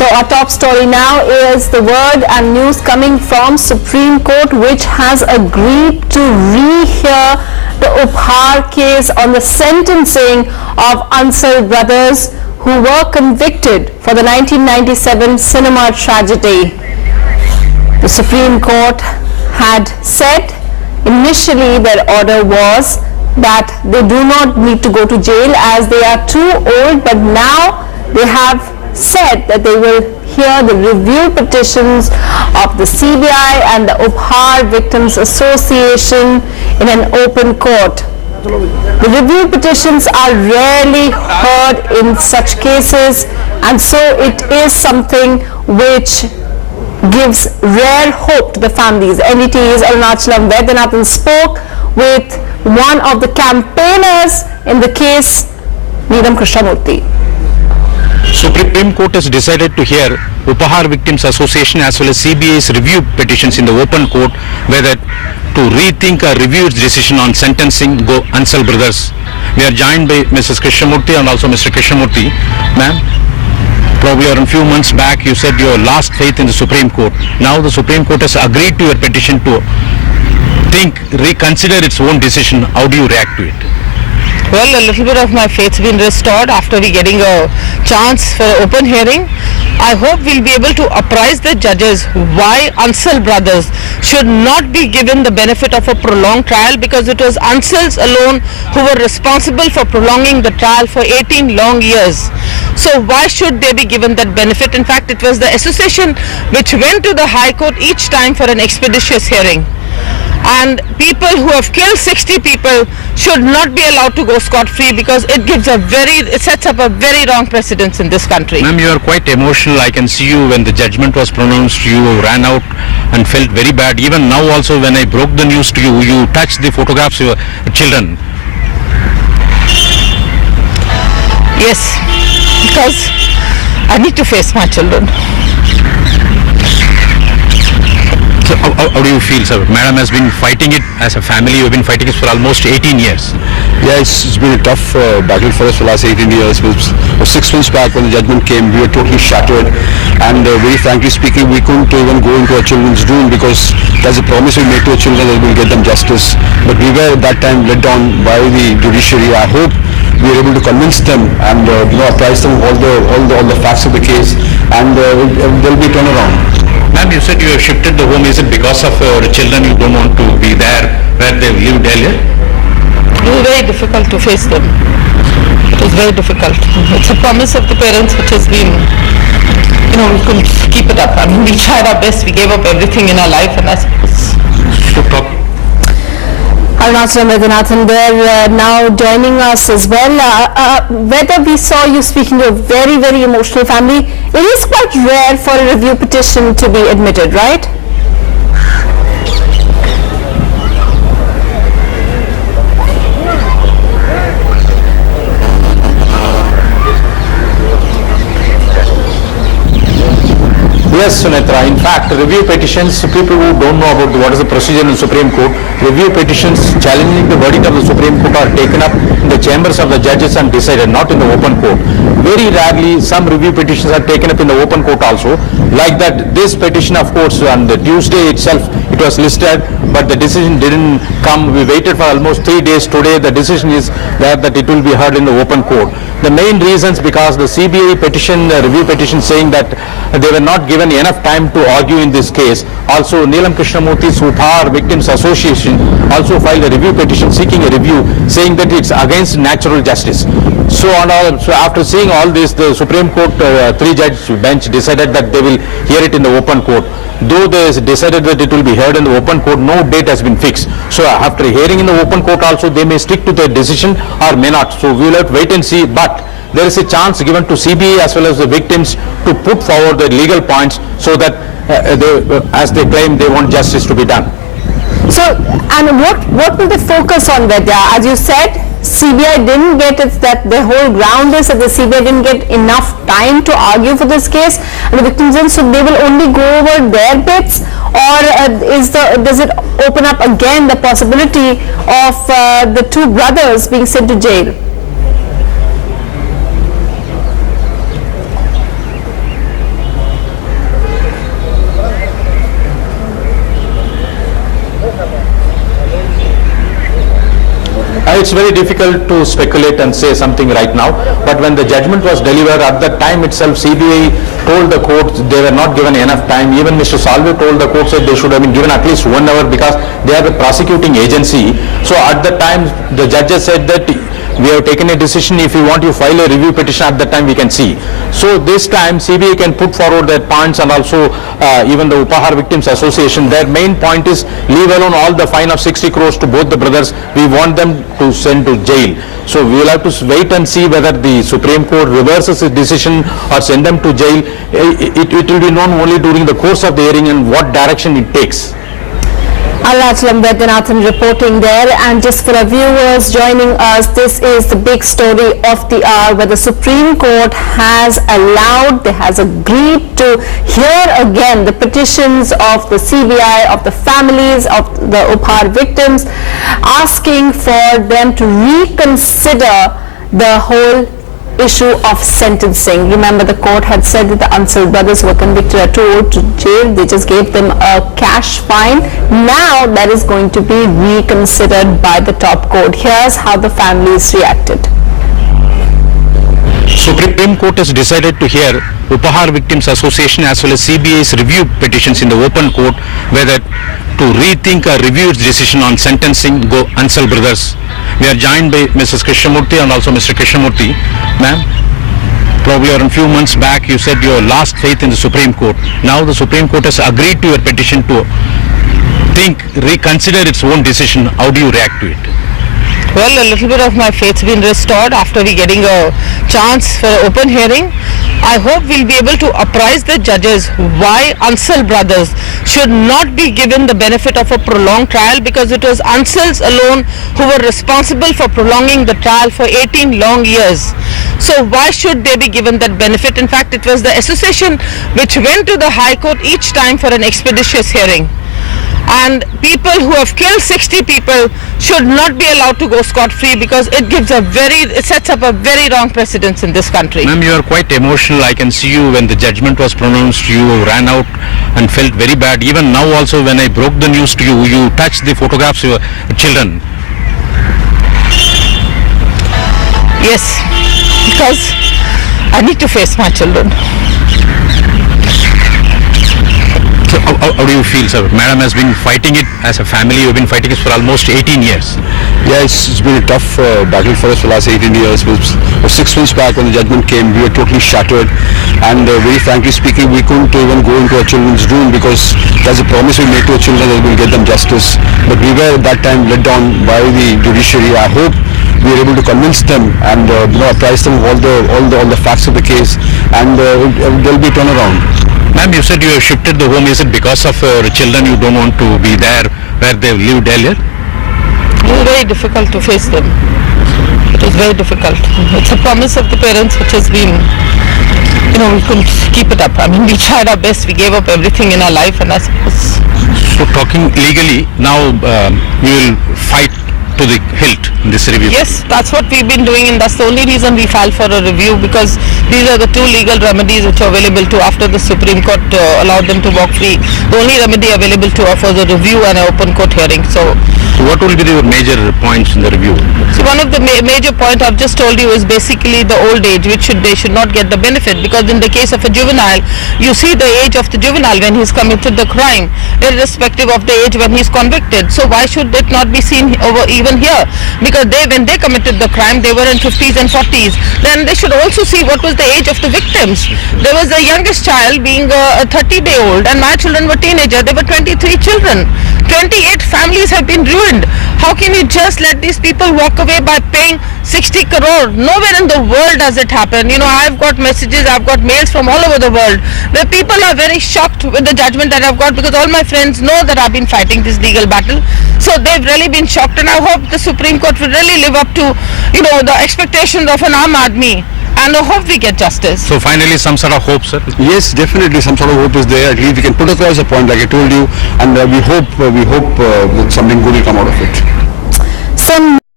So our top story now is the word and news coming from Supreme Court, which has agreed to rehear the Upar case on the sentencing of Ansal brothers who were convicted for the 1997 cinema tragedy. The Supreme Court had said initially their order was that they do not need to go to jail as they are too old, but now they have said that they will hear the review petitions of the CBI and the Upar Victims Association in an open court. The review petitions are rarely heard in such cases, and so it is something which gives rare hope to the families. NDTV's Arunachalam Vedyanathan spoke with one of the campaigners in the case, Neelam Krishnamurthy. Supreme Court has decided to hear Upahar Victims Association as well as CBI's review petitions in the open court, whether to rethink or review its decision on sentencing Ansal brothers. We are joined by Mrs. Krishnamurthy and also Mr. Krishnamurthy. Ma'am, probably around a few months back you said you lost faith in the Supreme Court. Now the Supreme Court has agreed to your petition to reconsider its own decision. How do you react to it? Well, a little bit of my faith's been restored after we getting a chance for an open hearing. I hope we'll be able to apprise the judges why Ansal brothers should not be given the benefit of a prolonged trial, because it was Ansals alone who were responsible for prolonging the trial for 18 long years. So why should they be given that benefit? In fact, it was the association which went to the High Court each time for an expeditious hearing. And people who have killed 60 people should not be allowed to go scot-free, because it sets up a very wrong precedence in this country. Ma'am, you are quite emotional. I can see you when the judgment was pronounced. You ran out and felt very bad. Even now also when I broke the news to you, you touched the photographs of your children. Yes, because I need to face my children. So how do you feel, sir? Madam has been fighting it as a family. You have been fighting it for almost 18 years. Yeah, it's been a tough battle for us for the last 18 years. 6 months back when the judgment came, we were totally shattered. And very frankly speaking, we couldn't even go into our children's room, because there's a promise we made to our children that we'll get them justice. But we were at that time let down by the judiciary. I hope we are able to convince them and apprise them all the facts of the case, and there'll be a turnaround. Ma'am, you said you have shifted the home. Is it because of your children you don't want to be there where they lived earlier? It was very difficult to face them. It was very difficult. It's a promise of the parents which has been, we couldn't keep it up. I mean, we tried our best. We gave up everything in our life, and I suppose. Arunachalam Vedyanathan there now joining us as well. Whether we saw you speaking to a very, very emotional family, it is quite rare for a review petition to be admitted, right? Yes, Sunitra. In fact, review petitions, people who don't know about what is the procedure in the Supreme Court, review petitions challenging the verdict of the Supreme Court are taken up in the chambers of the judges and decided, not in the open court. Very rarely, some review petitions are taken up in the open court also. Like that, this petition, of course, on the Tuesday itself, it was listed, but the decision didn't come. We waited for almost 3 days. Today, the decision is that it will be heard in the open court. The main reasons, because the CBI petition, review petition saying that they were not given enough time to argue in this case. Also, Neelam Krishnamurthy's Upahar Victims Association also filed a review petition seeking a review, saying that it's against natural justice. So after seeing all this, the Supreme Court 3-judge bench decided that they will hear it in the open court. Though they decided that it will be heard in the open court, no date has been fixed. So after hearing in the open court also, they may stick to their decision or may not. So we will have to wait and see. But there is a chance given to CBI as well as the victims to put forward the legal points, so that as they claim, they want justice to be done. So, and what will they focus on, Vedya? As you said, CBI didn't get it, that the whole ground is that the CBI didn't get enough time to argue for this case, and the victims, so they will only go over their bits, or does it open up again the possibility of the two brothers being sent to jail? it's very difficult to speculate and say something right now, but when the judgment was delivered, at that time itself CBI told the court they were not given enough time. Even Mr. Salve told the court that they should have been given at least 1 hour because they are the prosecuting agency. So at the time the judges said that we have taken a decision, if you want you file a review petition, at that time we can see. So this time CBI can put forward their points, and also even the Upahar Victims Association, their main point is leave alone all the fine of 60 crores to both the brothers. We want them to send to jail. So we will have to wait and see whether the Supreme Court reverses its decision or send them to jail. It will be known only during the course of the hearing and what direction it takes. Arunachalam Vaidyanathan reporting there. And just for our viewers joining us, this is the big story of the hour, where the Supreme Court has agreed to hear again the petitions of the CBI, of the families of the Upahar victims, asking for them to reconsider the whole issue of sentencing. Remember, the court had said that the Ansal brothers were convicted at to jail. They just gave them a cash fine. Now that is going to be reconsidered by the top court. Here's how the families reacted. Supreme Court has decided to hear Upahar Victims Association as well as CBI's review petitions in the open court, whether to rethink or review its decision on sentencing Ansal brothers. We are joined by Mrs. Krishnamurthy and also Mr. Krishnamurthy. Ma'am, probably around a few months back you said you lost faith in the Supreme Court. Now the Supreme Court has agreed to your petition to reconsider its own decision. How do you react to it? Well, a little bit of my faith's been restored after we getting a chance for an open hearing. I hope we'll be able to apprise the judges why Ansal brothers should not be given the benefit of a prolonged trial, because it was Ansals alone who were responsible for prolonging the trial for 18 long years. So why should they be given that benefit? In fact, it was the association which went to the High Court each time for an expeditious hearing. And people who have killed 60 people should not be allowed to go scot-free, because it sets up a very wrong precedence in this country. Ma'am, you are quite emotional. I can see you when the judgment was pronounced. You ran out and felt very bad. Even now also, when I broke the news to you, you touched the photographs of your children. Yes, because I need to face my children. So how do you feel, sir? Madam has been fighting it as a family. You've been fighting it for almost 18 years. Yeah, it's been a tough battle for us for the last 18 years. 6 months back when the judgment came, we were totally shattered, and very frankly speaking, we couldn't even go into our children's room, because there's a promise we made to our children that we'll get them justice. But we were at that time let down by the judiciary. I hope we are able to convince them and apprise them of all the facts of the case, and there'll be a turnaround. Ma'am, you said you have shifted the home. Is it because of your children you don't want to be there where they've lived earlier? It was very difficult to face them. It was very difficult. It's a promise of the parents which has been, we couldn't keep it up. I mean, we tried our best. We gave up everything in our life, and I suppose. So talking legally, now you will fight to the hilt in this review? Yes, that's what we've been doing, and that's the only reason we filed for a review, because these are the two legal remedies which are available to after the Supreme Court allowed them to walk free. The only remedy available to offer the review and an open court hearing. So what will be your major points in the review? So one of the major point I've just told you is basically the old age, which they should not get the benefit, because in the case of a juvenile, you see the age of the juvenile when he's committed the crime, irrespective of the age when he's convicted. So why should it not be seen over even here? Because when they committed the crime, they were in 50s and 40s. Then they should also see what was the age of the victims. There was the youngest child being a 30-day-old, and my children were teenagers. There were 23 children. 28 families have been ruined. How can you just let these people walk away by paying 60 crore? Nowhere in the world does it happen. I've got messages, I've got mails from all over the world where people are very shocked with the judgment that I've got, because all my friends know that I've been fighting this legal battle. So they've really been shocked, and I hope the Supreme Court will really live up to, the expectations of an Aam Aadmi. And I hope we get justice. So finally, some sort of hope, sir? Yes, definitely some sort of hope is there. At least we can put across a point, like I told you, and we hope that something good will come out of it.